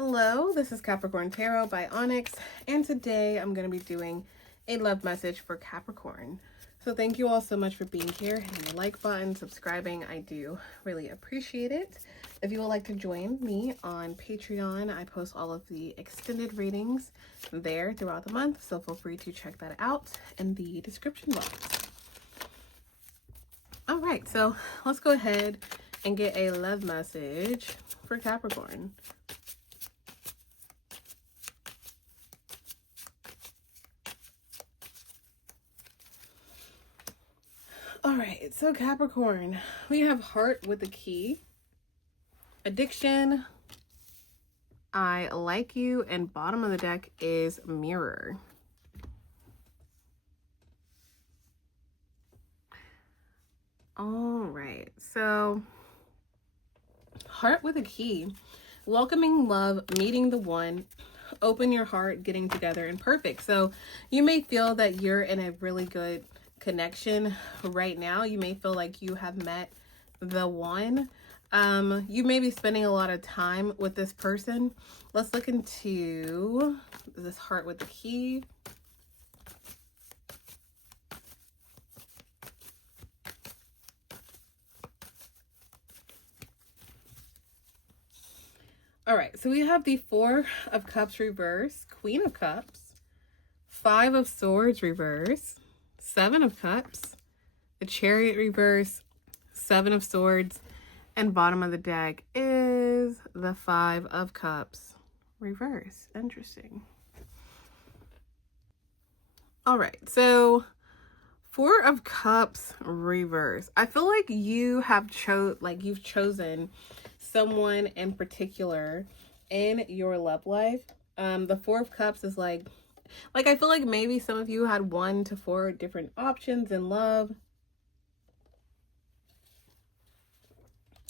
Hello, this is Capricorn Tarot by Onyx, and today I'm going to be doing a love message for Capricorn. So thank you all so much for being here, hitting the like button, subscribing. I do really appreciate it. If you would like to join me on Patreon, I post all of the extended readings there throughout the month, so feel free to check that out in the description box. All right, so let's go ahead and get a love message for Capricorn. All right, so Capricorn, we have heart with the key, addiction, I like you, and bottom of the deck is mirror. All right, so heart with a key, welcoming love, meeting the one, open your heart, getting together, and perfect. So you may feel that you're in a really good connection right now. You may feel like you have met the one. You may be spending a lot of time with this person. Let's look into this heart with the key. All right, so we have the Four of Cups reverse, Queen of Cups, Five of Swords reverse, Seven of Cups, the Chariot reverse, Seven of Swords, and bottom of the deck is the Five of Cups reverse. Interesting. All right, so Four of Cups reverse. I feel like you have you've chosen someone in particular in your love life. The Four of Cups is like I feel like maybe some of you had 1 to 4 different options in love.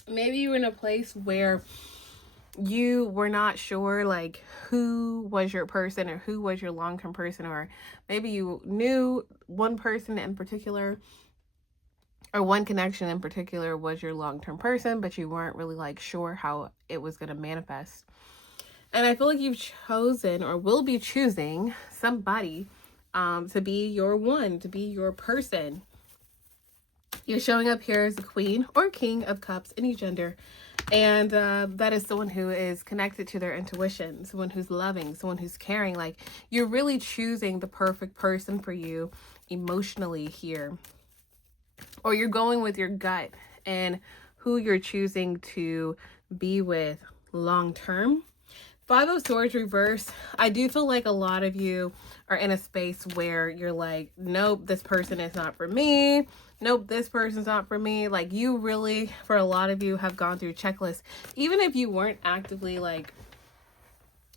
Maybe you were in a place where you were not sure like who was your person or who was your long-term person, or maybe you knew one person in particular or one connection in particular was your long-term person, but you weren't really like sure how it was going to manifest. And I feel like you've chosen or will be choosing somebody to be your one, to be your person. You're showing up here as a queen or king of cups, any gender. And that is someone who is connected to their intuition, someone who's loving, someone who's caring. Like, you're really choosing the perfect person for you emotionally here. Or you're going with your gut and who you're choosing to be with long term. Five of Swords reverse. I do feel like a lot of you are in a space where you're like, nope, this person is not for me. Nope, this person's not for me. Like, you really, for a lot of you, have gone through checklists. Even if you weren't actively like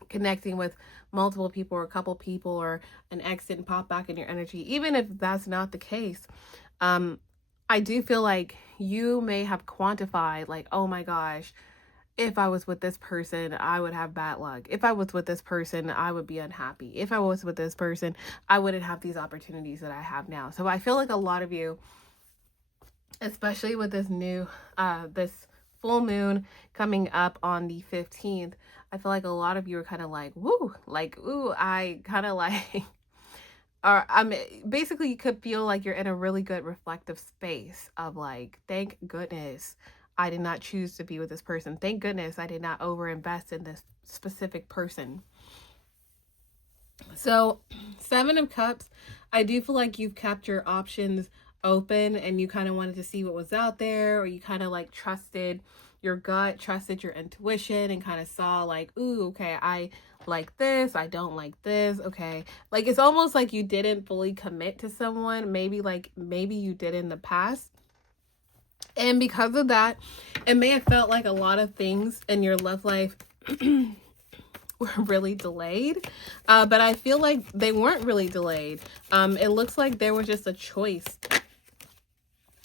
connecting with multiple people or a couple people, or an ex didn't pop back in your energy, even if that's not the case, I do feel like you may have quantified like, oh my gosh, if I was with this person, I would have bad luck. If I was with this person, I would be unhappy. If I was with this person, I wouldn't have these opportunities that I have now. So I feel like a lot of you, especially with this new, this full moon coming up on the 15th, I feel like a lot of you are kind of like, woo, like, ooh, I kind of like, or basically you could feel like you're in a really good reflective space of like, thank goodness I did not choose to be with this person. Thank goodness I did not overinvest in this specific person. So, Seven of Cups, I do feel like you've kept your options open and you kind of wanted to see what was out there, or you kind of like trusted your gut, trusted your intuition, and kind of saw like, ooh, okay, I like this, I don't like this, okay. Like, it's almost like you didn't fully commit to someone, maybe you did in the past. And because of that, it may have felt like a lot of things in your love life were really delayed. But I feel like they weren't really delayed. It looks like there was just a choice.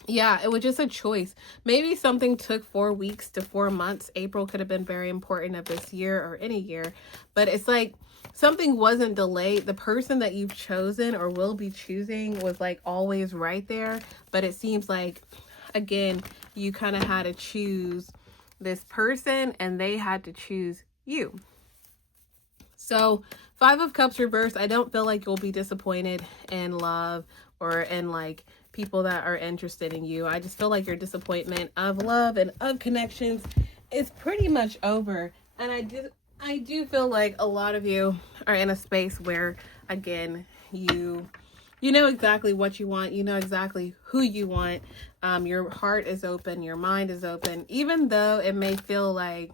Yeah, it was just a choice. Maybe something took 4 weeks to 4 months. April could have been very important of this year or any year. But it's like something wasn't delayed. The person that you've chosen or will be choosing was like always right there. But it seems like, again, you kind of had to choose this person and they had to choose you. So, Five of Cups reversed, I don't feel like you'll be disappointed in love or in like people that are interested in you. I just feel like your disappointment of love and of connections is pretty much over. And I do feel like a lot of you are in a space where, again, you know exactly what you want. You know exactly who you want. Your heart is open. Your mind is open. Even though it may feel like,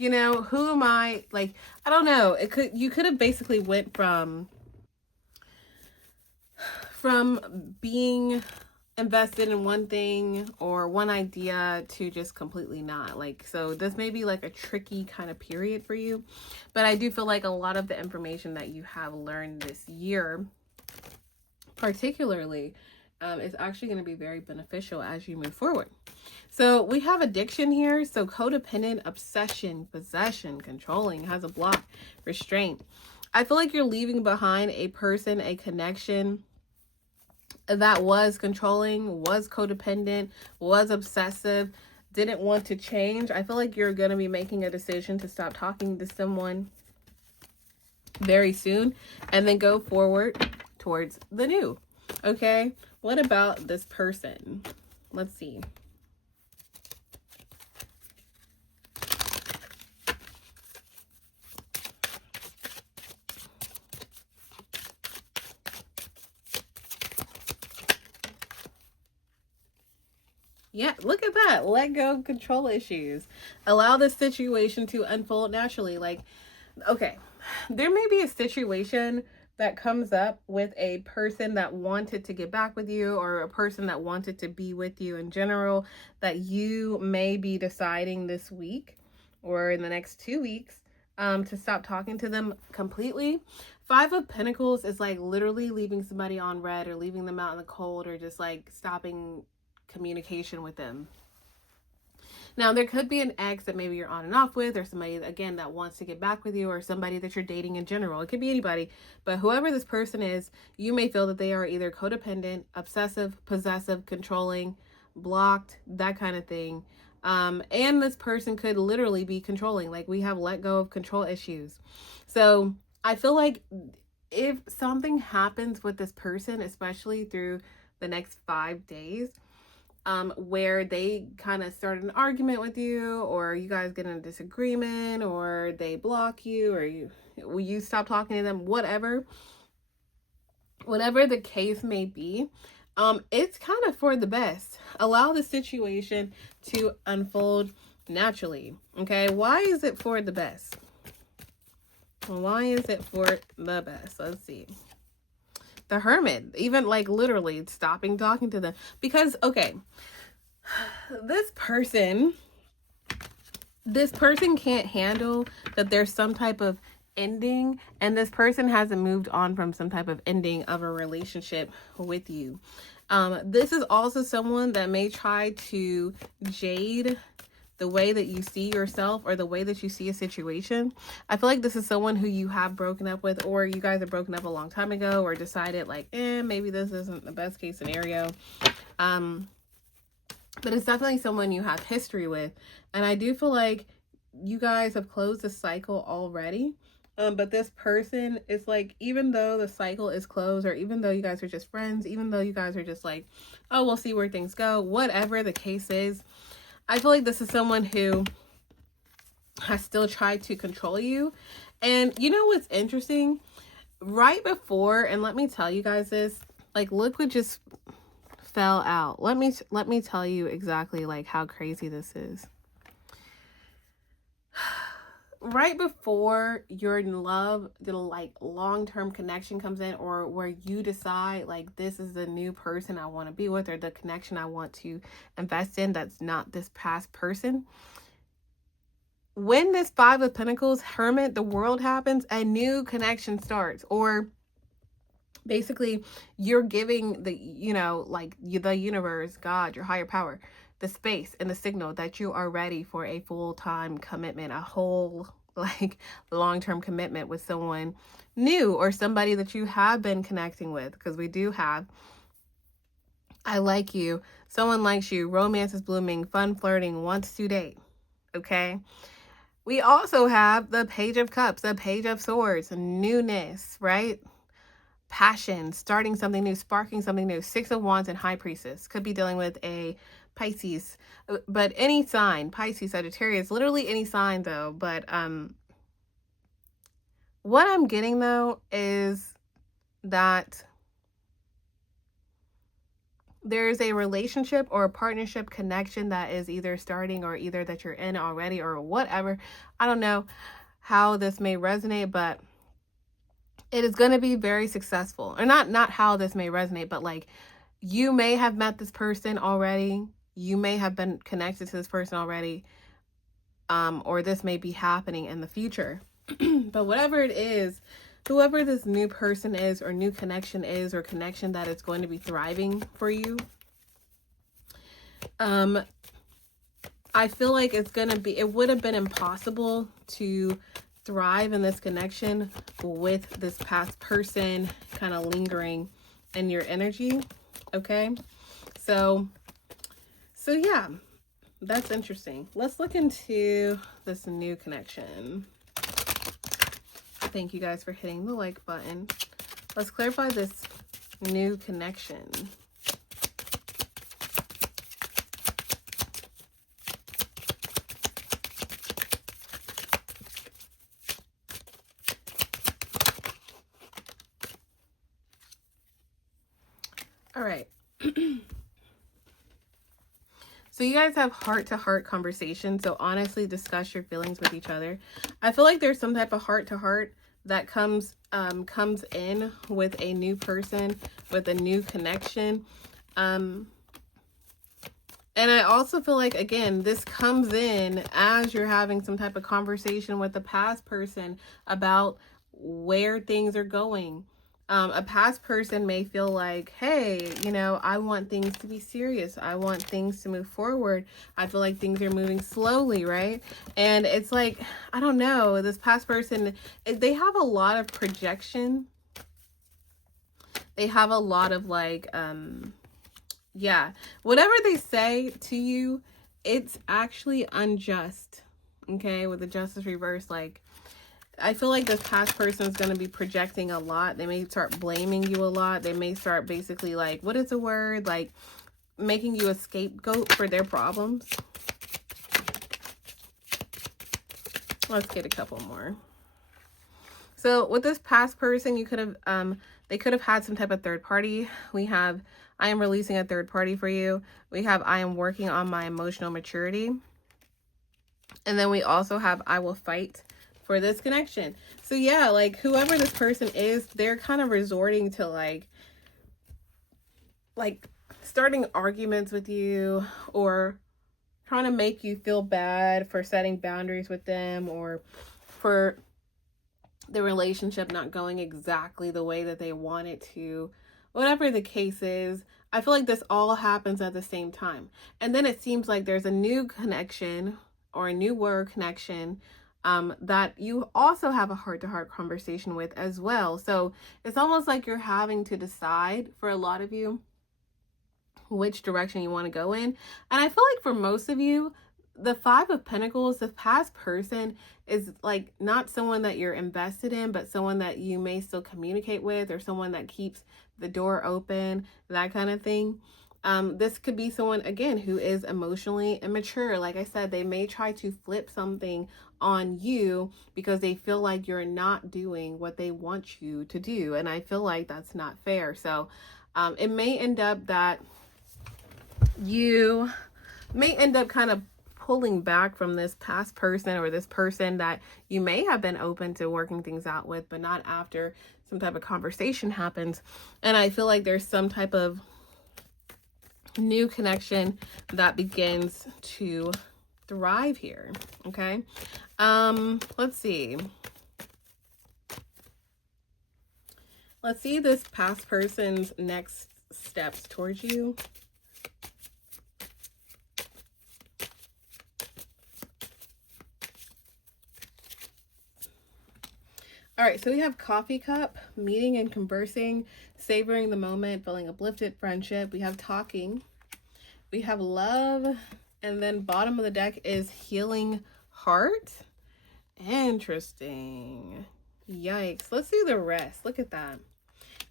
you know, who am I? Like, I don't know. You could have basically went from being invested in one thing or one idea to just completely not. Like, so this may be like a tricky kind of period for you, but I do feel like a lot of the information that you have learned this year particularly is actually going to be very beneficial as you move forward. So we have addiction here. So codependent, obsession, possession, controlling, has a block, restraint. I feel like you're leaving behind a person, a connection that was controlling, was codependent, was obsessive, didn't want to change. I feel like you're going to be making a decision to stop talking to someone very soon and then go forward towards the new. Okay, what about this person? Let's see. Yeah, look at that. Let go of control issues. Allow the situation to unfold naturally. Like, okay, there may be a situation that comes up with a person that wanted to get back with you or a person that wanted to be with you in general that you may be deciding this week or in the next 2 weeks to stop talking to them completely. Five of Pentacles is like literally leaving somebody on red or leaving them out in the cold or just like stopping communication with them. Now, there could be an ex that maybe you're on and off with, or somebody, again, that wants to get back with you, or somebody that you're dating in general. It could be anybody, but whoever this person is, you may feel that they are either codependent, obsessive, possessive, controlling, blocked, that kind of thing. And this person could literally be controlling. Like, we have let go of control issues. So I feel like if something happens with this person, especially through the next 5 days, where they kind of start an argument with you, or you guys get in a disagreement, or they block you, or you stop talking to them, whatever the case may be, it's kind of for the best. Allow the situation to unfold naturally. Okay, why is it for the best? Why is it for the best? Let's see. The Hermit, even like literally stopping talking to them, because okay, this person can't handle that there's some type of ending, and this person hasn't moved on from some type of ending of a relationship with you. This is also someone that may try to jade the way that you see yourself or the way that you see a situation. I feel like this is someone who you have broken up with, or you guys have broken up a long time ago, or decided like, maybe this isn't the best case scenario. But it's definitely someone you have history with. And I do feel like you guys have closed the cycle already. But this person is like, even though the cycle is closed, or even though you guys are just friends, even though you guys are just like, oh, we'll see where things go, whatever the case is, I feel like this is someone who has still tried to control you. And you know what's interesting? Right before, and let me tell you guys this, like, look what just fell out. Let me tell you exactly like how crazy this is. Right before your love, the like long-term connection comes in, or where you decide like this is the new person I want to be with, or the connection I want to invest in that's not this past person. When this Five of Pentacles, Hermit, the world happens, a new connection starts. Or basically you're giving the, the universe, God, your higher power, the space and the signal that you are ready for a full-time commitment, a whole like long-term commitment with someone new, or somebody that you have been connecting with, because we do have I like you, someone likes you, romance is blooming, fun flirting, wants to date. Okay, We also have the Page of Cups, the Page of Swords, newness, right? Passion, starting something new, sparking something new. Six of Wands and High Priestess. Could be dealing with a Pisces, but any sign, Pisces, Sagittarius, literally any sign though. But what I'm getting though is that there's a relationship or a partnership connection that is either starting or either that you're in already or whatever. I don't know how this may resonate, but it is going to be very successful. Or not how this may resonate, but like you may have met this person already. You may have been connected to this person already. Or this may be happening in the future. But whatever it is, whoever this new person is or new connection is or connection that is going to be thriving for you, I feel like it's going to be, it would have been impossible to thrive in this connection with this past person kind of lingering in your energy. Okay. So yeah, that's interesting. Let's look into this new connection. Thank you guys for hitting the like button. Let's clarify this new connection. All right. So you guys have heart-to-heart conversations. So honestly, discuss your feelings with each other. I feel like there's some type of heart-to-heart that comes in with a new person, with a new connection. And I also feel like, again, this comes in as you're having some type of conversation with the past person about where things are going. A past person may feel like, hey, you know, I want things to be serious. I want things to move forward. I feel like things are moving slowly, right? And it's like, I don't know, this past person, they have a lot of projection. They have a lot of like, yeah, whatever they say to you, it's actually unjust. Okay, with the justice reverse, like, I feel like this past person is going to be projecting a lot. They may start blaming you a lot. They may start basically like, what is the word? Like making you a scapegoat for their problems. Let's get a couple more. So with this past person, you could have, they could have had some type of third party. We have, I am releasing a third party for you. We have, I am working on my emotional maturity. And then we also have, I will fight for this connection. So yeah, like whoever this person is, they're kind of resorting to like starting arguments with you or trying to make you feel bad for setting boundaries with them or for the relationship not going exactly the way that they want it to. Whatever the case is, I feel like this all happens at the same time. And then it seems like there's a new connection or a newer connection that you also have a heart-to-heart conversation with as well. So it's almost like you're having to decide, for a lot of you, which direction you want to go in. And I feel like for most of you, the Five of Pentacles, the past person is like not someone that you're invested in, but someone that you may still communicate with, or someone that keeps the door open, that kind of thing. This could be someone, again, who is emotionally immature. Like I said, they may try to flip something on you because they feel like you're not doing what they want you to do. And I feel like that's not fair. So it may end up that you may end up kind of pulling back from this past person or this person that you may have been open to working things out with, but not after some type of conversation happens. And I feel like there's some type of new connection that begins to thrive here. Okay. Let's see this past person's next steps towards you. All right, so we have coffee cup, meeting and conversing, savoring the moment, feeling uplifted, friendship. We have talking. We have love. And then bottom of the deck is healing heart. Interesting. Yikes. Let's do the rest. Look at that.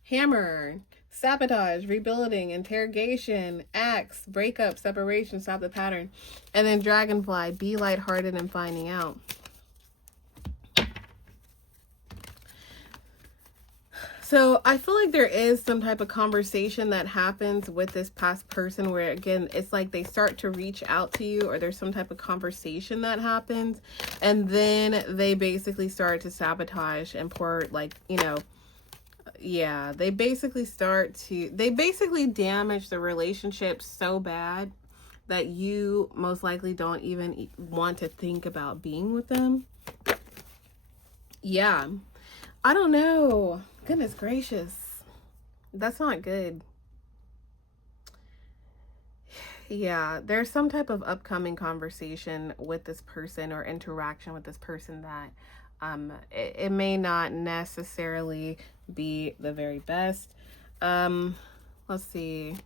Hammer, sabotage, rebuilding, interrogation, axe, breakup, separation, stop the pattern. And then dragonfly, be lighthearted and finding out. So I feel like there is some type of conversation that happens with this past person where, again, it's like they start to reach out to you, or there's some type of conversation that happens, and then they basically start to sabotage and pour, like, you know, yeah, they basically damage the relationship so bad that you most likely don't even want to think about being with them. Yeah. I don't know. Goodness gracious. That's not good. Yeah, there's some type of upcoming conversation with this person or interaction with this person that it may not necessarily be the very best. Let's see.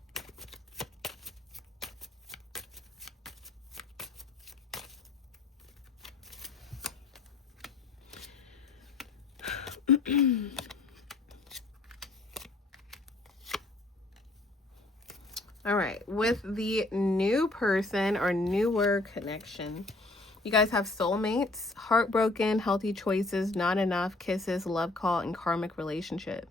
All right, with the new person or newer connection, you guys have soulmates, heartbroken, healthy choices, not enough, kisses, love call, and karmic relationship.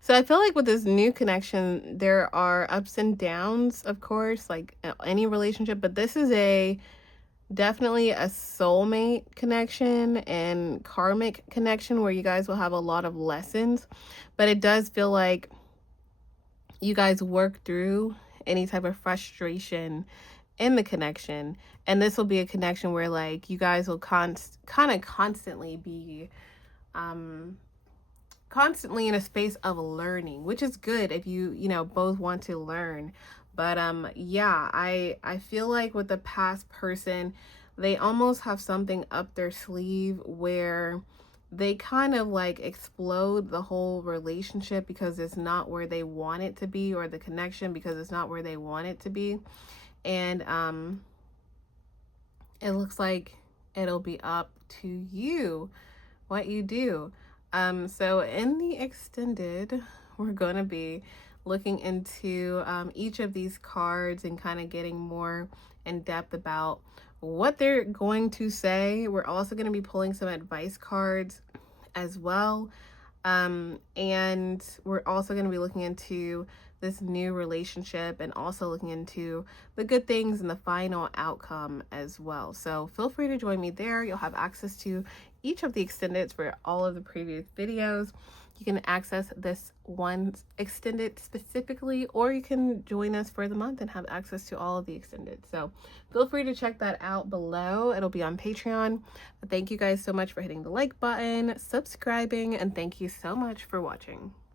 So I feel like with this new connection, there are ups and downs, of course, like any relationship, but this is definitely a soulmate connection and karmic connection where you guys will have a lot of lessons, but it does feel like you guys work through any type of frustration in the connection, and this will be a connection where, like, you guys will kind of constantly be constantly in a space of learning, which is good if you know both want to learn. But yeah, I feel like with the past person, they almost have something up their sleeve where they kind of like explode the whole relationship because it's not where they want it to be, or the connection because it's not where they want it to be. And it looks like it'll be up to you what you do. So in the extended, we're going to be looking into each of these cards and kind of getting more in depth about what they're going to say. We're also going to be pulling some advice cards as well. And we're also going to be looking into this new relationship and also looking into the good things and the final outcome as well. So feel free to join me there. You'll have access to each of the extendeds for all of the previous videos. You can access this one extended specifically, or you can join us for the month and have access to all of the extended. So feel free to check that out below. It'll be on Patreon. But thank you guys so much for hitting the like button, subscribing, and thank you so much for watching.